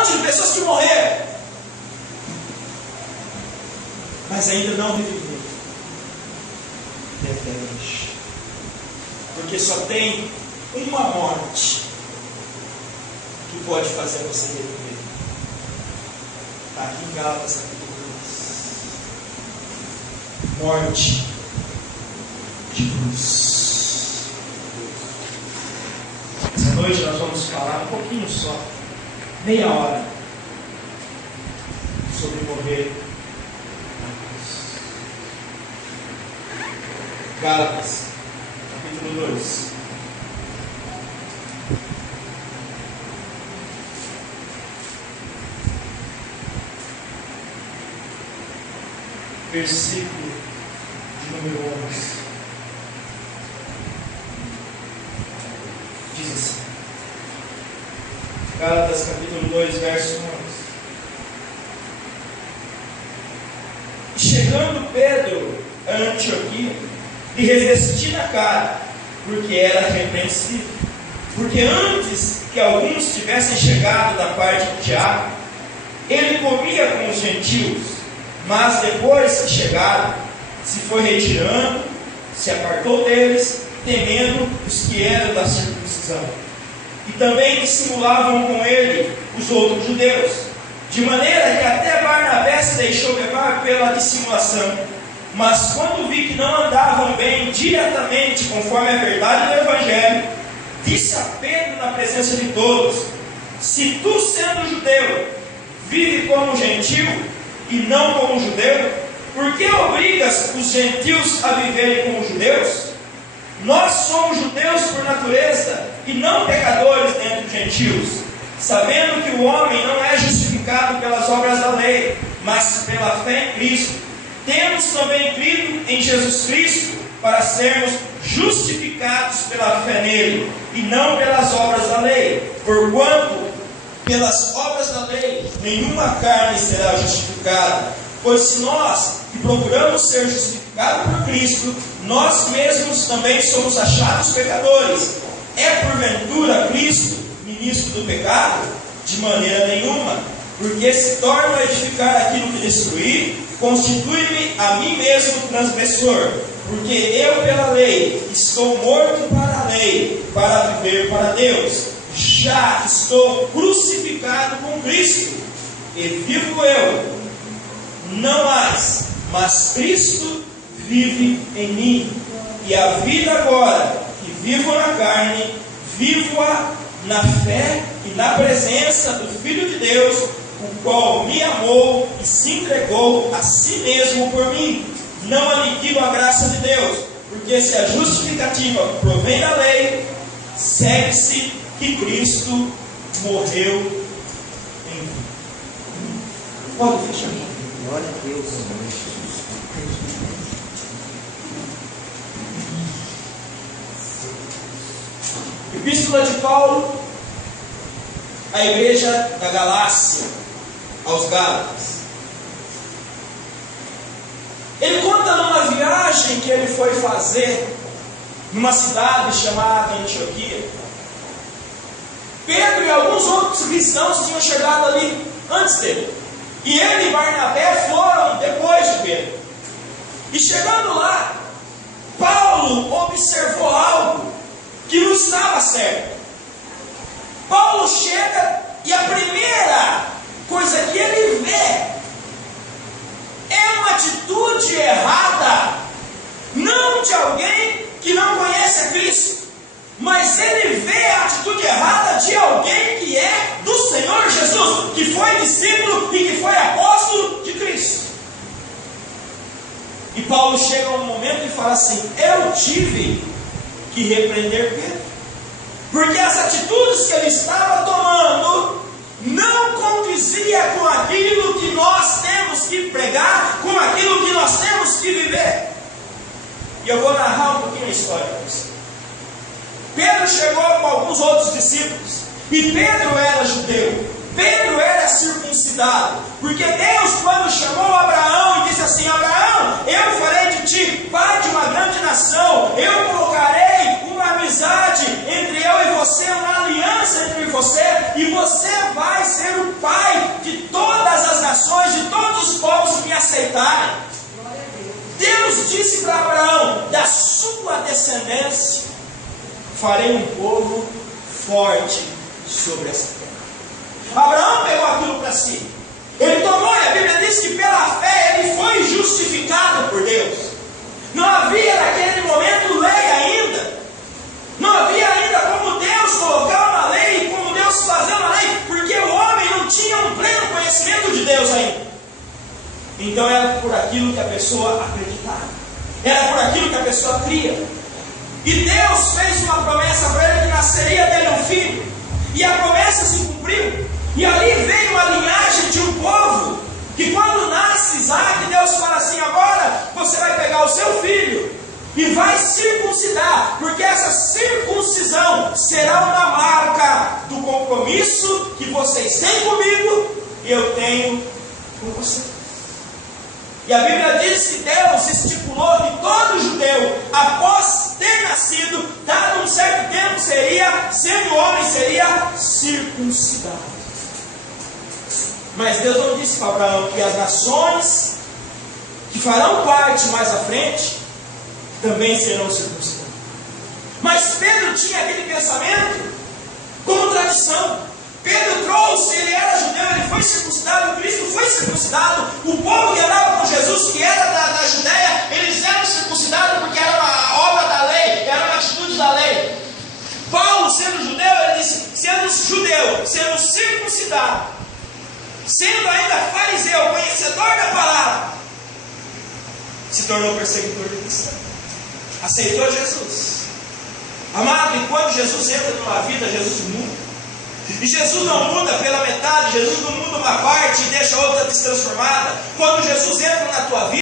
monte de pessoas que morreram, mas ainda não reviveram. Depende. Porque só tem uma morte que pode fazer você reviver. Está aqui em Gálatas capítulo 2. Morte de cruz. Essa noite nós vamos falar um pouquinho só, meia hora, sobre morrer na cruz. Gálatas capítulo 2. Versículo de número 11. Diz assim. Gálatas capítulo 2, verso 11. E chegando Pedro a Antioquia, lhe revesti na cara, porque era repreensível. Porque antes que alguns tivessem chegado da parte de Tiago, ele comia com os gentios. Mas depois que chegaram, se foi retirando, se apartou deles, temendo os que eram da circuncisão. E também dissimulavam com ele os outros judeus, de maneira que até Barnabé se deixou levar pela dissimulação. Mas quando vi que não andavam bem diretamente conforme a verdade do Evangelho, disse a Pedro na presença de todos: se tu, sendo judeu, vive como gentil e não como judeu, por que obrigas os gentios a viverem como judeus? Nós somos judeus por natureza e não pecadores dentre os gentios, sabendo que o homem não é justificado pelas obras da lei, mas pela fé em Cristo. Temos também crido em Jesus Cristo para sermos justificados pela fé nele e não pelas obras da lei, porquanto pelas obras da lei nenhuma carne será justificada. Pois se nós, que procuramos ser justificados por Cristo, nós mesmos também somos achados pecadores, é porventura Cristo ministro do pecado? De maneira nenhuma, porque se torno a edificar aquilo que destruí, constitui-me a mim mesmo transgressor, porque eu pela lei estou morto para a lei, para viver para Deus. Já estou crucificado com Cristo, e vivo eu, não mais, mas Cristo vive em mim. E a vida agora que vivo na carne, vivo-a na fé e na presença do Filho de Deus, o qual me amou e se entregou a si mesmo por mim. Não aniquilo a graça de Deus, porque se a justificativa provém da lei, segue-se que Cristo morreu em mim. Pode fechar. Glória a Deus. Epístola de Paulo à igreja da Galácia, aos Gálatas. Ele conta numa viagem que ele foi fazer numa cidade chamada Antioquia. Pedro e alguns outros cristãos tinham chegado ali antes dele. E ele e Barnabé foram depois de Pedro. E chegando lá, Paulo observou algo que não estava certo. Paulo chega e a primeira coisa que ele vê é uma atitude errada, não de alguém que não conhece a Cristo, mas ele vê a atitude errada de alguém que é do Senhor Jesus, que foi discípulo e que foi apóstolo de Cristo. E Paulo chega a um momento e fala assim: eu tive que repreender Pedro, porque as atitudes que ele estava tomando não condizia com aquilo que nós temos que pregar, com aquilo que nós temos que viver. E eu vou narrar um pouquinho a história para você. Pedro chegou com alguns outros discípulos, e Pedro era judeu, Pedro era circuncidado, porque Deus, quando chamou Abraão e disse assim: Abraão, eu farei de ti pai de uma grande nação, eu colocarei uma amizade entre eu e você, uma aliança entre você, e você vai ser o pai disse para Abraão: da sua descendência farei um povo forte sobre essa terra. Abraão pegou aquilo para si. Ele tomou, e a Bíblia diz que pela fé ele foi justificado por Deus. Não havia naquele momento lei ainda. Não havia ainda como Deus colocar uma lei, como Deus fazer uma lei, porque o homem não tinha um pleno conhecimento de Deus ainda. Então era por aquilo que a pessoa acreditava, era por aquilo que a pessoa cria. E Deus fez uma promessa para ele que nasceria dele um filho, e a promessa se cumpriu. E ali veio uma linhagem de um povo, que quando nasce Isaac, Deus fala assim: agora você vai pegar o seu filho e vai circuncidar, porque essa circuncisão será uma marca do compromisso que vocês têm comigo e eu tenho com você. E a Bíblia diz que Deus estipulou que todo judeu, após ter nascido, dado um certo tempo, sendo homem, seria circuncidado. Mas Deus não disse para Abraão que as nações que farão parte mais à frente também serão circuncidadas. Mas Pedro tinha aquele pensamento como tradição. Pedro trouxe, ele era judeu, ele foi circuncidado, Cristo foi circuncidado. O povo que andava com Jesus, que era da Judéia, eles eram circuncidados porque era uma obra da lei, era uma atitude da lei. Paulo, sendo judeu, ele disse: sendo judeu, sendo circuncidado, sendo ainda fariseu, conhecedor da palavra, se tornou perseguidor de cristão. Aceitou Jesus. Amado, e quando Jesus entra numa vida, Jesus muda. E Jesus não muda pela metade, Jesus não muda uma parte e deixa a outra destransformada. Quando Jesus entra na tua vida,